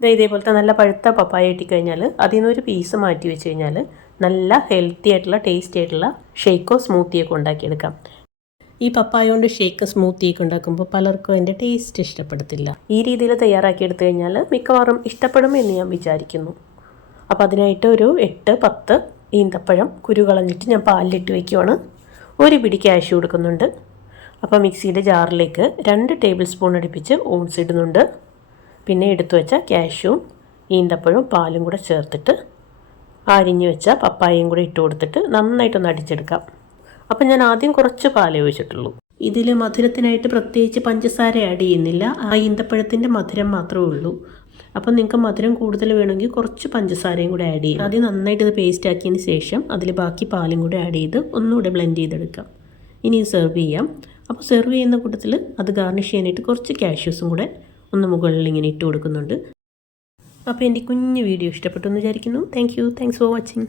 ഇതേപോലത്തെ നല്ല പഴുത്ത പപ്പായ കിട്ടിക്കഴിഞ്ഞാൽ അതിൽ നിന്നൊരു പീസ് മാറ്റി വെച്ച് കഴിഞ്ഞാൽ നല്ല ഹെൽത്തി ആയിട്ടുള്ള ടേസ്റ്റി ആയിട്ടുള്ള ഷേക്കോ സ്മൂത്തിയൊക്കെ ഉണ്ടാക്കിയെടുക്കാം. ഈ പപ്പായ കൊണ്ട് ഷേക്ക് സ്മൂത്തിയൊക്കെ ഉണ്ടാക്കുമ്പോൾ പലർക്കും അതിൻ്റെ ടേസ്റ്റ് ഇഷ്ടപ്പെടത്തില്ല. ഈ രീതിയിൽ തയ്യാറാക്കിയെടുത്തു കഴിഞ്ഞാൽ മിക്കവാറും ഇഷ്ടപ്പെടുമെന്ന് ഞാൻ വിചാരിക്കുന്നു. അപ്പോൾ അതിനായിട്ട് ഒരു 8-10 ഈന്തപ്പഴം കുരു കളഞ്ഞിട്ട് ഞാൻ പാലിലിട്ട് വയ്ക്കുവാണ്. ഒരു പിടി കാഷ്യൂ കൊടുക്കുന്നുണ്ട്. അപ്പോൾ മിക്സിയുടെ ജാറിലേക്ക് 2 ടേബിൾ സ്പൂൺ അടുപ്പിച്ച് ഓട്സ് ഇടുന്നുണ്ട്. പിന്നെ എടുത്തു വെച്ച കാഷ്യൂവും ഈന്തപ്പഴവും പാലും കൂടെ ചേർത്തിട്ട് അരിഞ്ഞു വെച്ച പപ്പായയും കൂടെ ഇട്ട് കൊടുത്തിട്ട് നന്നായിട്ടൊന്ന് അടിച്ചെടുക്കാം. അപ്പം ഞാൻ ആദ്യം കുറച്ച് പാലേ ഒഴിച്ചിട്ടുള്ളൂ. ഇതിൽ മധുരത്തിനായിട്ട് പ്രത്യേകിച്ച് പഞ്ചസാര ആഡ് ചെയ്യുന്നില്ല. ആ ഈന്തപ്പഴത്തിൻ്റെ മധുരം മാത്രമേ ഉള്ളൂ. അപ്പം നിങ്ങൾക്ക് മധുരം കൂടുതൽ വേണമെങ്കിൽ കുറച്ച് പഞ്ചസാരയും കൂടെ ആഡ് ചെയ്യും. ആദ്യം നന്നായിട്ട് ഇത് പേസ്റ്റ് ആക്കിയതിന് ശേഷം അതിൽ ബാക്കി പാലും കൂടെ ആഡ് ചെയ്ത് ഒന്നുകൂടെ ബ്ലെൻഡ് ചെയ്തെടുക്കാം. ഇനി സെർവ് ചെയ്യാം. അപ്പോൾ സെർവ് ചെയ്യുന്ന കൂട്ടത്തിൽ അത് ഗാർണിഷ് ചെയ്യാനായിട്ട് കുറച്ച് കാഷ്യൂസും കൂടെ ഒന്ന് മുകളിൽ ഇങ്ങനെ ഇട്ട് കൊടുക്കുന്നുണ്ട്. അപ്പോൾ എൻ്റെ കുഞ്ഞു വീഡിയോ ഇഷ്ടപ്പെട്ടു എന്ന് വിചാരിക്കുന്നു. Thanks for watching.